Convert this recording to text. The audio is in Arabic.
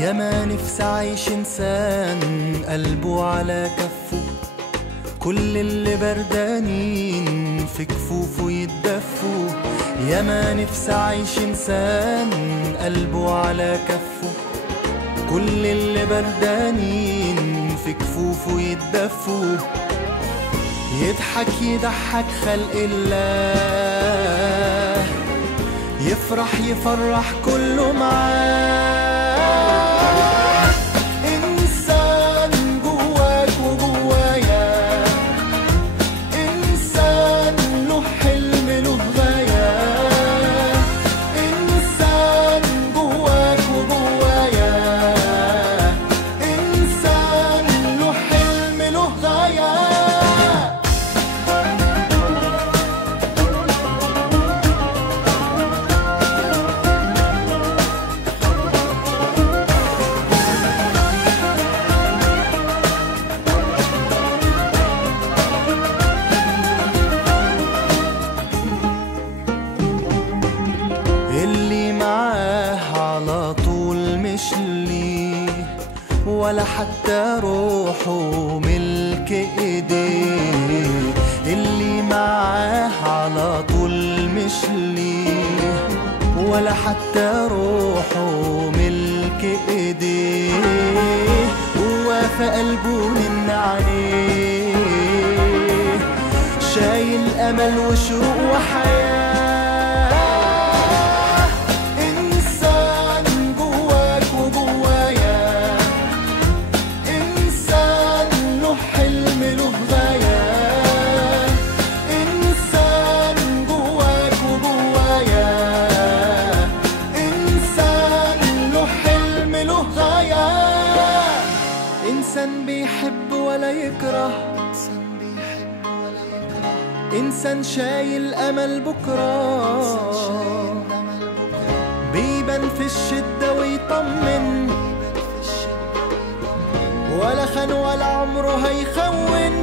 يا ما نفسي أعيش إنسان قلبه على كفه، كل اللي بردانين في كفوفه يتدفوا. يا ما نفسي أعيش إنسان قلبه على كفه، كل اللي بردانين في كفوفه يتدفوا. يضحك يضحك خلق الله، يفرح يفرح كله معاه. إنسان جواك وجوايا، إنسان له حلم له غاية. إنسان جواك وجوايا، إنسان له حلم له غاية. اللي معاه على طول مش ليه، ولا حتى روحه ملك ايديه. اللي معاه على طول مش ليه، ولا حتى روحه ملك ايديه. هو في قلبه من عليه، شايل امل وشوق وحياه. إنسان بيحب ولا يكره، إنسان شايل أمل بكرة، بيبان في الشدة ويطمن، ولا خان ولا عمره هيخون.